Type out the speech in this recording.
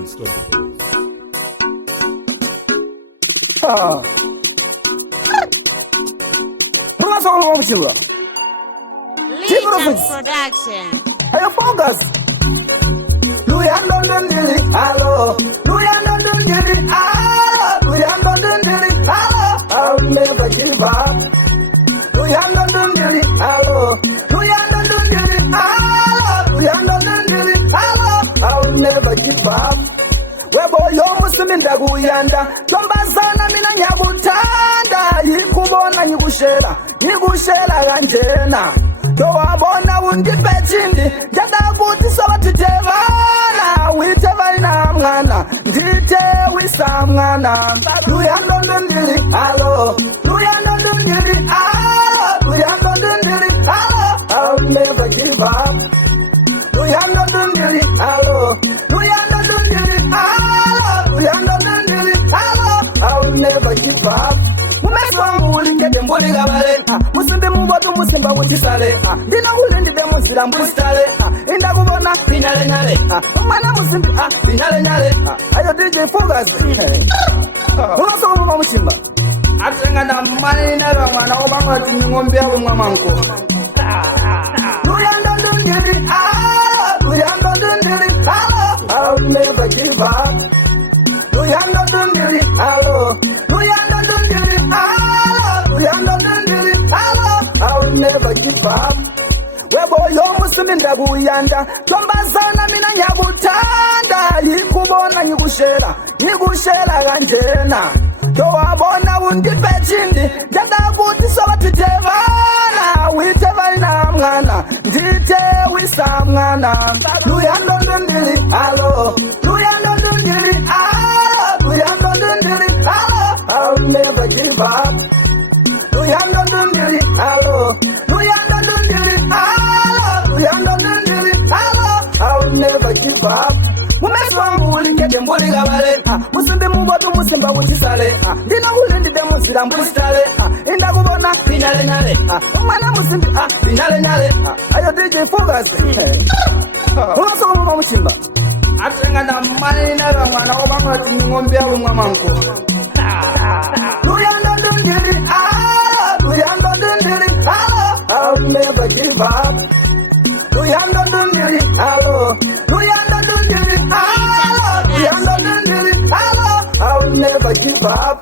Unstoppable. Professor Mwamuchilwa. Legion Production. Are you focused? Luyando dundiri, hello. Luyando dundiri, hello. Luyando dundiri, hello. I'll never give up. Luyando dundiri, hello. Luyando dundiri, hello. Luyando dundiri, hello. I'll never give up. Webo yo musimi ndakuyanda tombazana mina nyakutanda yikubona nyikushela kanjena towabona undipe chindi yadakuti sobatitevana witevana mwana ndite wisa mwana luyando ndundiri alo luyando ndundiri alo luyando ndundiri alo I'll never give up luyando ndundiri alo luyando ndundiri alo luyando ndundiri alo I'll never give up mumeswangu ulingete mbodi kabale musimbi mubotu musimba kuchisale ndina kulindide musira mbusitale inda kubona finale nyale umwana musimbi finale nyale ayo DJ Focus umasoma muchimba atenga na mani na mwana obanga timingombe yabo mwamanko luyando ndundiri luyando ndundiri I'll never give up luyando ndundiri luyando ndundiri luyando ndundiri I'll never give up webo yo musimi ndakuyanda tombazana mina nyakutanda yikubona nyikushela kanjena towabona undipe chindi yadakuti sobatitevana witevana mwana ndite wisa mwana luyando ndundiri alo luyando ndundiri alo luyando ndundiri alo I'll never give up luyando ndundiri alo luyando ndundiri alo luyando ndundiri alo I'll never give up mumeswangu ulingete mbodi kabale musimbi mubotu musimba kuchisale ndina kulindide musira mbusitale inda kubona finale nyale umwana musimbi finale nyale ayo DJ Focus umasoma muchimba atenga na mani na mwana obanga timingombe yabo mwamanko luyando ndundiri luyando ndundiri I'll never give up luyando ndundiri luyando ndundiri luyando ndundiri I'll never give up